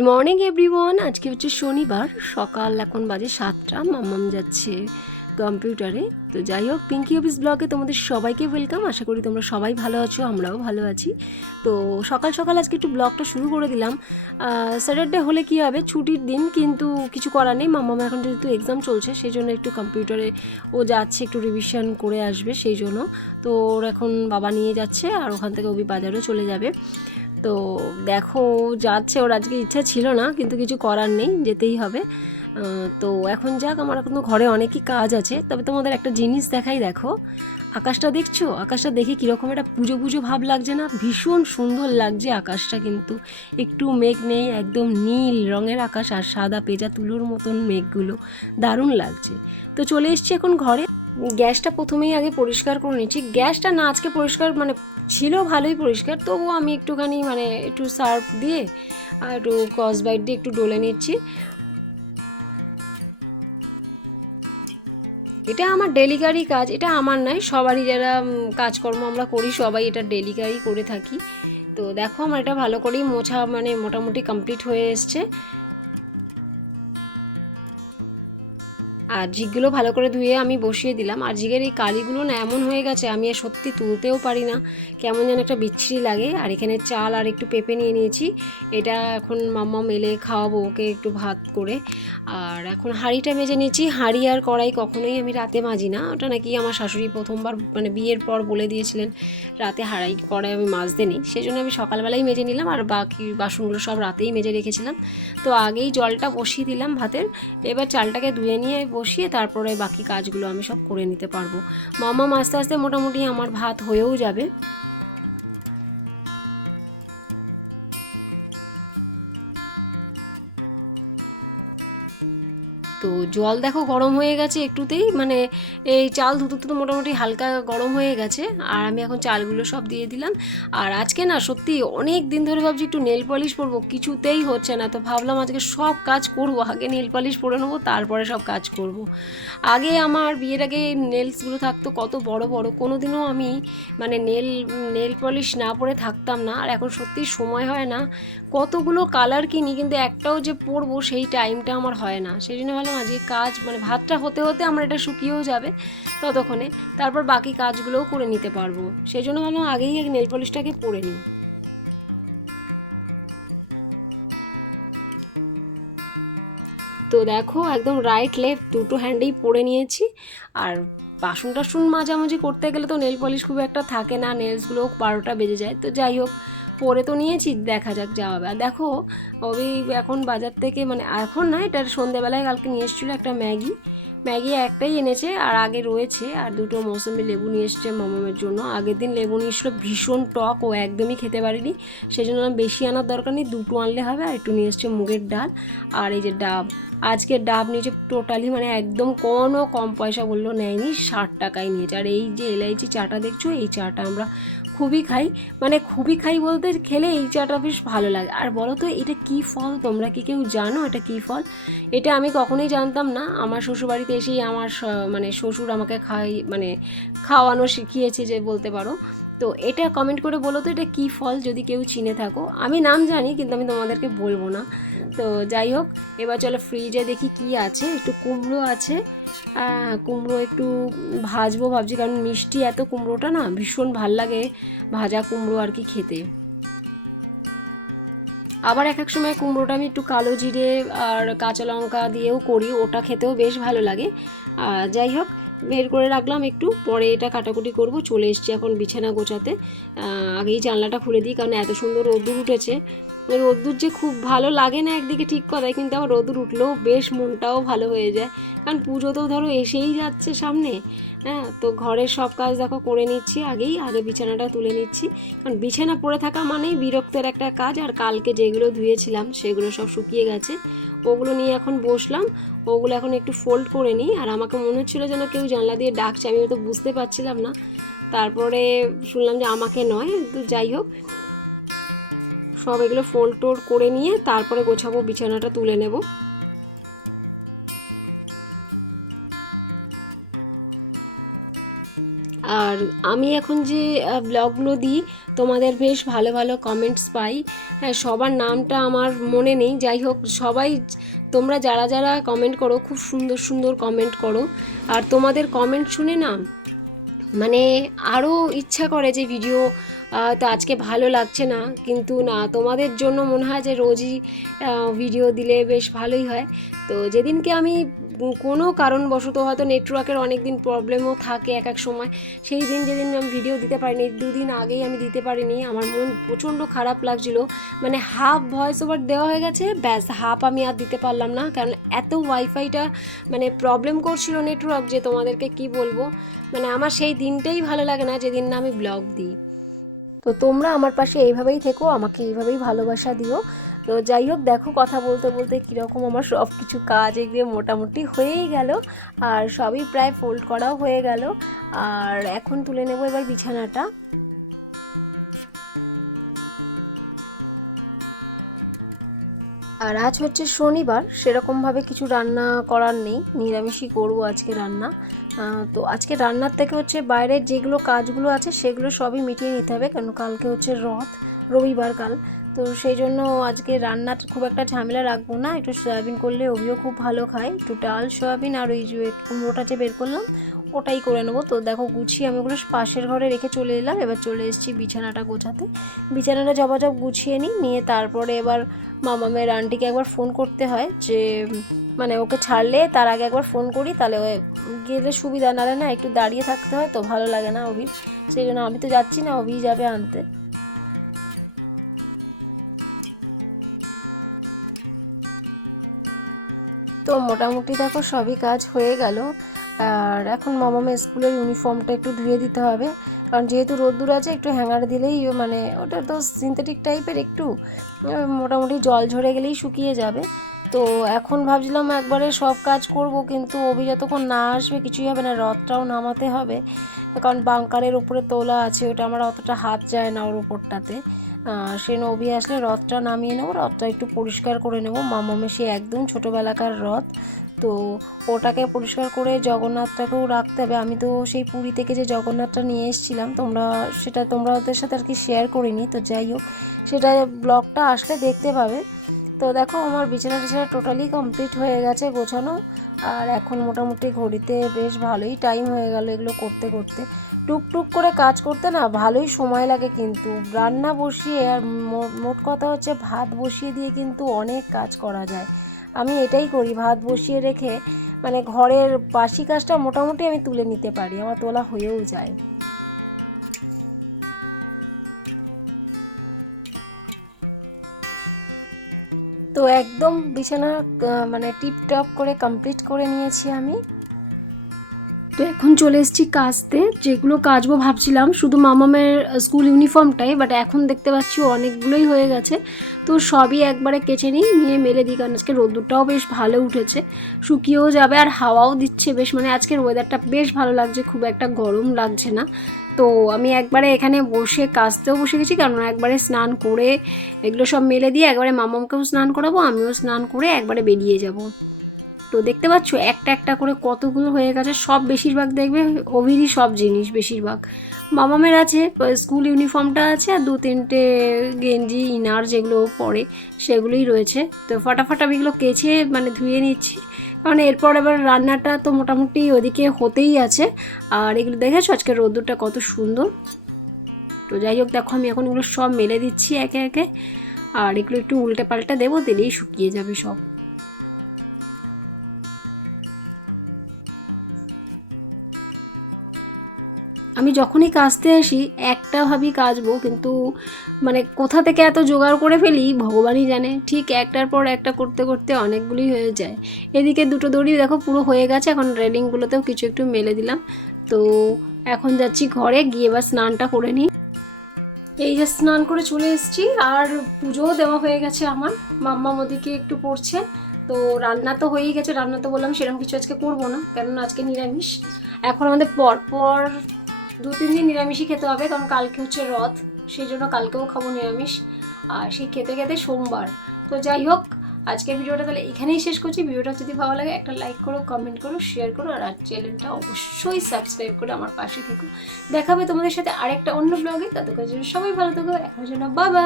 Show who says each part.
Speaker 1: Good morning everyone আজকে হচ্ছে শনিবার, সকাল এখন বাজে সাতটা, মাম্মাম যাচ্ছে কম্পিউটারে। তো যাই হোক পিঙ্কি অফিস ব্লগে তোমাদের সবাইকে ওয়েলকাম আশা করি তোমরা সবাই ভালো আছো, আমরাও ভালো আছি। তো সকাল সকাল আজকে একটু ব্লগটা শুরু করে দিলাম। স্যাটারডে হলে কি হবে? ছুটির দিন, কিন্তু কিছু করার নেই। মাম্মাম এখন যেহেতু এক্সাম চলছে সেই জন্য একটু কম্পিউটারে ও যাচ্ছে, একটু রিভিশন করে আসবে সেই জন্য তো ওর এখন বাবা নিয়ে যাচ্ছে, আর ওখান থেকে ওবি বাজারও চলে যাবে। তো দেখো, যাচ্ছে, ওর আজকে ইচ্ছা ছিল না, কিন্তু কিছু করার নেই, যেতেই হবে। তো এখন যাক, আমার এখন তো ঘরে অনেকই কাজ আছে। তবে তোমাদের একটা জিনিস দেখাই, দেখো। আকাশটা দেখছ? আকাশটা দেখে কীরকম একটা পুজো পুজো ভাব লাগছে না? ভীষণ সুন্দর লাগছে আকাশটা কিন্তু। একটু মেঘ নেই, একদম নীল রঙের আকাশ আর সাদা পেজা তুলোর মতন মেঘগুলো। দারুণ লাগছে। তো চলে এসছি এখন ঘরে। গ্যাসটা প্রথমেই আগে পরিষ্কার করে নিচ্ছি। গ্যাসটা না আজকে পরিষ্কার মানে ছিল ভালোই পরিষ্কার, তবুও আমি একটুখানি মানে একটু সার্ফ দিয়ে আর একটু কসবাইট দিয়ে একটু ডলে নিচ্ছি। এটা আমার ডেলিকারি কাজ, এটা আমার নয়, সবারই যারা কাজকর্ম আমরা করি, সবাই এটা ডেলিকারি করে থাকি। তো দেখো, আমার এটা ভালো করেই মোছা মানে মোটামুটি কমপ্লিট হয়ে এসছে। আর ঝিকগুলো ভালো করে ধুয়ে আমি বসিয়ে দিলাম। আর ঝিগের এই কালিগুলো না এমন হয়ে গেছে, আমি আর সত্যি তুলতেও পারি না। কেমন যেন একটা বিচ্ছিরি লাগে। আর এখানে চাল আর একটু পেঁপে নিয়ে নিয়েছি। এটা এখন মাম্মা মেলে খাওয়াবো ওকে একটু ভাত করে। আর এখন হাঁড়িটা মেজে নিয়েছি। হাঁড়ি আর কড়াই কখনোই আমি রাতে মাজি না। ওটা নাকি আমার শাশুড়ি প্রথমবার মানে বিয়ের পর বলে দিয়েছিলেন, রাতে হাঁড়াই কড়াই আমি মাজতে নেই। সেই জন্য আমি সকালবেলাই মেজে নিলাম আর বাকি বাসনগুলো সব রাতেই মেজে রেখেছিলাম। তো আগেই জলটা বসিয়ে দিলাম ভাতের। এবার চালটাকে ধুয়ে নিয়ে বসিয়ে তারপরে বাকি কাজগুলো আমি সব করে নিতে পারব। মামা আস্তে আস্তে মোটামুটি আমার ভাত হয়েও যাবে। তো জল দেখো গরম হয়ে গেছে একটুতেই মানে এই চাল ধুতে ধুতে মোটামুটি হালকা গরম হয়ে গেছে, আর আমি এখন চালগুলো সব দিয়ে দিলাম। আর আজকে না সত্যি অনেক দিন ধরে ভাবছি একটু নেল পলিশ পরবো, কিছুতেই হচ্ছে না। তো ভাবলাম আজকে সব কাজ করব, আগে নেল পলিশ পরে নেব, তারপরে সব কাজ করব। আগে আমার বিয়ের আগে নেলসগুলো থাকতো কত বড় বড় কোনো দিনও আমি মানে নেল নেল পলিশ না পরে থাকতাম না। আর এখন সত্যি সময় হয় না কতগুলো কালার কিনি কিন্তু একটাও যে পরবো সেই টাইমটা আমার হয় না। সেই জন্য ভাবলাম আজকে কাজ মানে ভাতটা হতে হতে আমার এটা শুকিয়েও যাবে ততক্ষণে। তারপর বাকি কাজগুলোও করে নিতে পারব। সেই জন্য ভাবলাম আগেই নেল পলিশটাকে পরে নিই। তো দেখো, একদম রাইট লেফট দুটো হ্যান্ডেই পরে নিয়েছি। আর বাসন টাসন মাঝামাঝি করতে গেলে তো নেল পলিশ খুব একটা থাকে না নেলসগুলো বারোটা বেজে যায়। তো যাই হোক পরে তো নিয়েছি, দেখা যাক যা হবে। আর দেখো ওই এখন বাজার থেকে মানে এখন না, এটা সন্ধেবেলায় কালকে নিয়ে এসেছিল একটা ম্যাগি। ম্যাগি একটাই এনেছে আর আগে রয়েছে আর দুটো মৌসুমি লেবু নিয়ে এসছে মামামের জন্য। আগের দিন লেবু নিয়ে এসেছিল ভীষণ টক, ও একদমই খেতে পারিনি। সেই জন্য বেশি আনার দরকার নেই, দুটো আনলে হবে আর একটু নিয়ে এসছে মুগের ডাল আর এই যে ডাব। আজকে ডাব নিয়েছে টোটালি মানে একদম কোনো কম পয়সা বলল নেয়নি, ষাট টাকায় নিয়েছে। আর এই যে এলাইচি চাটা দেখছ, এই চাটা আমরা খুবই খাই। মানে খুবই খাই বলতে খেলে এই চাটা বেশ ভালো লাগে। আর বলো তো এটা কি ফল? তোমরা কি কেউ জানো এটা কি ফল? এটা আমি কখনোই জানতাম না। আমার শ্বশুরবাড়িতে এসেই আমার মানে শ্বশুর আমাকে খাই মানে খাওয়ানো শিখিয়েছে যে বলতে পারো। তো এটা কমেন্ট করে বলো তো, এটা কী ফল যদি কেউ চিনে থাকো? আমি নাম জানি, কিন্তু আমি তোমাদেরকে বলব না। তো যাই হোক, এবার চলো ফ্রিজে দেখি কি আছে। একটু কুমড়ো আছে। কুমড়ো একটু ভাজবো ভাবছি, কারণ মিষ্টি এত কুমড়োটা না, ভীষণ ভালো লাগে ভাজা কুমড়ো আর কি খেতে। আবার এক এক সময় কুমড়োটা আমি একটু কালো জিরে আর কাঁচা লঙ্কা দিয়েও করি, ওটা খেতেও বেশ ভালো লাগে। যাই হোক বের করে রাখলাম একটু, পরে এটা কাটাকুটি করব, চলে এসছি এখন বিছানা গোছাতে। আগেই জানলাটা খুলে দিই, কারণ এত সুন্দর রোদ্দুর উঠেছে। রোদ্দুর যে খুব ভালো লাগে না একদিকে ঠিক কথাই, কিন্তু আবার রোদ্দুর উঠলেও বেশ মনটাও ভালো হয়ে যায়। কারণ পুজো তো ধরো এসেই যাচ্ছে সামনে হ্যাঁ? তো ঘরের সব কাজ দেখো করে নিচ্ছি আগেই, আগে বিছানাটা তুলে নিচ্ছি। কারণ বিছানা পড়ে থাকা মানেই বিরক্তের একটা কাজ, আর কালকে যেগুলো ধুয়েছিলাম সেগুলো সব শুকিয়ে গেছে। ওগুলো নিয়ে এখন বসলাম, ওগুলো এখন একটু ফোল্ড করে নিই, আর আমাকে মনে হচ্ছিল যেন কেউ জানলা দিয়ে ডাকছে, আমি তো বুঝতে পারছিলাম না। তারপরে শুনলাম যে আমাকে নয়, তো যাই হোক। সব এগুলো ফোল্ড টোল্ড করে নিয়ে তারপরে গোছাবো, বিছানাটা তুলে নেব। আর আমি এখন যে ব্লগগুলো দিই, তোমাদের বেশ ভালো ভালো কমেন্টস পাই। হ্যাঁ সবার নামটা আমার মনে নেই। যাই হোক, সবাই, তোমরা যারা যারা কমেন্ট করো, খুব সুন্দর সুন্দর কমেন্ট করো। আর তোমাদের কমেন্ট শুনে না মানে আরও ইচ্ছা করে যে ভিডিও তো আজকে ভালো লাগছে না। কিন্তু না, তোমাদের জন্য মনে হয় যে রোজই ভিডিও দিলে বেশ ভালোই হয়। তো যেদিনকে আমি কোনো কারণবশত হয়তো নেটওয়ার্কের অনেক দিন প্রবলেমও থাকে এক এক সময়, সেই দিন যেদিন আমি ভিডিও দিতে পারিনি, দুদিন আগেই আমি দিতে পারিনি, আমার মন প্রচণ্ড খারাপ লাগছিল। মানে হাফ ভয়েস ওভার দেওয়া হয়ে গেছে, ব্যাস হাফ আমি আর দিতে পারলাম না। কারণ এত ওয়াইফাইটা মানে প্রবলেম করছিল নেটওয়ার্ক যে তোমাদেরকে কি বলব? মানে আমার সেই দিনটাই ভালো লাগে না, যেদিন না আমি ব্লগ দিই। তো তোমরা আমার পাশে এইভাবেই থেকো, আমাকে এইভাবেই ভালোবাসা দিও। তো যাই হোক, দেখো কথা বলতে বলতে কীরকম আমার সব কিছু কাজ এগিয়ে মোটামুটি হয়েই গেল। আর সবই প্রায় ফোল্ড করাও হয়ে গেল। আর এখন তুলে নেব এবার বিছানাটা। আর আজ হচ্ছে শনিবার, সেরকমভাবে কিছু রান্না করার নেই। নিরামিষই করব আজকে রান্না। তো আজকে রান্নার থেকে হচ্ছে বাইরের যেগুলো কাজগুলো আছে সেগুলো সবই মিটিয়ে নিতে হবে, কারণ কালকে হচ্ছে রথ, রবিবার কাল। তো সেই জন্য আজকে রান্নার খুব একটা ঝামেলা রাখব না, একটু সয়াবিন করলে ওবিও খুব ভালো খায়। একটু ডাল, সয়াবিন আর ওই যে কুমড়োটা যে বের করলাম, ওটাই করে নেব। তো দেখো গুছিয়ে আমি ওগুলো পাশের ঘরে রেখে চলে এলাম, এবার চলে এসেছি বিছানাটা গোছাতে। বিছানাটা জবাজব গুছিয়ে নিই, নিয়ে তারপরে এবার মামামের আন্টিকে একবার ফোন করতে হয় যে মানে ওকে ছাড়লে তার আগে একবার ফোন করি, তাহলে ও গেলে সুবিধা, নাহলে না একটু দাঁড়িয়ে থাকতে হয় তো ভালো লাগে না অভির। সেই জন্য আমি তো যাচ্ছি না অভি যাবে আনতে। তো মোটামুটি দেখো সবই কাজ হয়ে গেল। আর এখন মামামের স্কুলের ইউনিফর্মটা একটু ধুয়ে দিতে হবে। কারণ যেহেতু রোদ্দুর আছে, একটু হ্যাঙ্গার দিলেই মানে ওটা তো সিনথেটিক টাইপের একটু মোটামুটি জল ঝরে গেলেই শুকিয়ে যাবে। তো এখন ভাবছিলাম একবারে সব কাজ করব, কিন্তু অভি যতক্ষণ না আসবে কিছুই হবে না, রথটাও নামাতে হবে। কারণ বাংকারের উপরে তোলা আছে, ওটা আমার অতটা হাত যায় না ওর উপরটাতে। সে নবী আসলে রথটা নামিয়ে নেব, রথটা একটু পরিষ্কার করে নেব। মামামে সে একদম ছোটোবেলাকার রথ তো ওটাকে পরিষ্কার করে জগন্নাথটাকেও রাখতে হবে। আমি তো সেই পুরী থেকে যে জগন্নাথটা নিয়ে এসেছিলাম, তোমরা সেটা তোমরা ওদের সাথে আর কি শেয়ার করিনি। তো যাই হোক, সেটা ব্লগটা আসলে দেখতে পাবে। তো দেখো, আমার বিছানা টিছানা টোটালি কমপ্লিট হয়ে গেছে গোছানো। আর এখন মোটামুটি ঘড়িতে বেশ ভালোই টাইম হয়ে গেল এগুলো করতে করতে। টুকটুক করে কাজ করতে না ভালোই সময় লাগে কিন্তু। রান্না বসিয়ে আর মোট কথা হচ্ছে ভাত বসিয়ে দিয়ে কিন্তু অনেক কাজ করা যায়। আমি এটাই করি, ভাত বসিয়ে রেখে মানে ঘরের বাসি কাজটা মোটামুটি আমি তুলে নিতে পারি, আমার তোলা হয়েও যায়। তো একদম বিছানা মানে টিপটপ করে কমপ্লিট করে নিয়েছি আমি। তো এখন চলে এসেছি কাচতে যেগুলো কাচবো ভাবছিলাম, শুধু মামামের স্কুল ইউনিফর্মটাই বাট এখন দেখতে পাচ্ছি অনেকগুলোই হয়ে গেছে। তো সবই একবারে কেচে নিই, নিয়ে মেলে দিই, কারণ আজকে রোদ্দুরটাও বেশ ভালো উঠেছে। শুকিয়েও যাবে আর হাওয়াও দিচ্ছে বেশ মানে আজকের ওয়েদারটা বেশ ভালো লাগছে, খুব একটা গরম লাগছে না। তো আমি একবারে এখানে বসে কাচতেও বসে গেছি, কারণ একবারে স্নান করে, এগুলো সব মেলে দিয়ে একবারে মামামকেও স্নান করাবো, আমিও স্নান করে একবারে বেরিয়ে যাব। তো দেখতে পাচ্ছ, একটা একটা করে কতগুলো হয়ে গেছে, সব বেশিরভাগ দেখবে অভিরই সব জিনিস বেশিরভাগ। মামামের আছে, স্কুল ইউনিফর্মটা আছে, আর দু তিনটে গেঞ্জি, ইনার যেগুলো পরে সেগুলোই রয়েছে। তো ফটাফট আমি এগুলো কেচে মানে ধুয়ে নিচ্ছি। কারণ এরপর এবার রান্নাটা তো মোটামুটি ওদিকে হতেই আছে। আর এগুলো দেখেছ আজকে রোদ্দুরটা কত সুন্দর? তো যাই হোক, দেখো আমি এখন এগুলো সব মেলে দিচ্ছি একে একে। আর এগুলো একটু উল্টে পাল্টে দেবো, দিলেই শুকিয়ে যাবে সব। আমি যখনই কাচতে আসি, একটা ভাবি কাচবো কিন্তু মানে কোথা থেকে এত জোগাড় করে ফেলি ভগবানই জানে। ঠিক একটার পর একটা করতে করতে অনেকগুলি হয়ে যায়। এদিকে দুটো দড়ি দেখো পুরো হয়ে গেছে, এখন রেলিংগুলোতেও কিছু একটু মেলে দিলাম। তো এখন যাচ্ছি ঘরে, গিয়ে এবার স্নানটা করে নিই। এই যে স্নান করে চলে এসেছি, আর পুজোও দেওয়া হয়ে গেছে আমার। মাম্মা ওদিকে একটু পড়ছে, তো রান্না তো হয়েই গেছে। রান্না তো বললাম সেরকম কিছু আজকে করব না, কেননা আজকে নিরামিষ। এখন আমাদের পর পর দু তিন দিন নিরামিষই খেতে হবে, কারণ কালকে হচ্ছে রথ সেই জন্য কালকেও খাব নিরামিষ। আর সেই খেতে খেতে সোমবার। তো যাই হোক, আজকের ভিডিওটা তাহলে এখানেই শেষ করছি। ভিডিওটা যদি ভালো লাগে, একটা লাইক করো কমেন্ট করো শেয়ার করো, আর চ্যানেলটা অবশ্যই সাবস্ক্রাইব করে আমার পাশে থেকো। দেখাবে তোমাদের সাথে আরেকটা অন্য ব্লগে ততক্ষণ জন্য সবাই ভালো থাকো। এখন জন্য বাবা